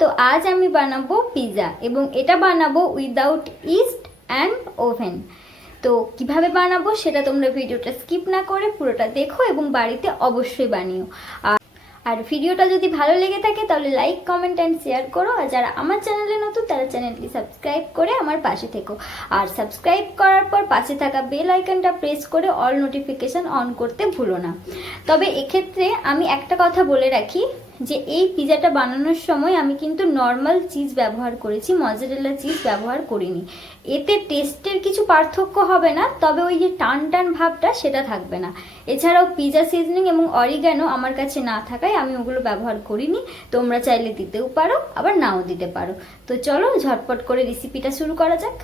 তো আজ আমি বানাবো পিৎজা এবং এটা বানাবো উইদাউট ইস্ট অ্যান্ড ওভেন। তো কিভাবে বানাবো সেটা তোমরা ভিডিওটা স্কিপ না করে পুরোটা দেখো এবং বাড়িতে অবশ্যই বানিও। আর ভিডিওটা যদি ভালো লেগে থাকে তাহলে লাইক, কমেন্ট অ্যান্ড শেয়ার করো। আর যারা আমার চ্যানেলে নতুন তারা চ্যানেলটি সাবস্ক্রাইব করে আমার পাশে থেকো। আর সাবস্ক্রাইব করার পর পাশে থাকা বেল আইকনটা প্রেস করে অল নোটিফিকেশন অন করতে ভুলো না। তবে এক্ষেত্রে আমি একটা কথা বলে রাখি যে এই পিৎজাটা বানানোর সময় আমি কিন্তু নর্মাল চিজ ব্যবহার করেছি, মজারেলা চিজ ব্যবহার করিনি। এতে টেস্টের কিছু পার্থক্য হবে না, তবে ওই যে টান টান ভাবটা সেটা থাকবে না। এছাড়াও পিৎজা সিজনিং এবং অরিগ্যানো আমার কাছে না থাকায় আমি ওগুলো ব্যবহার করিনি। তোমরা চাইলে দিতেও পারো, আবার নাও দিতে পারো। তো চলো ঝটপট করে রেসিপিটা শুরু করা যাক।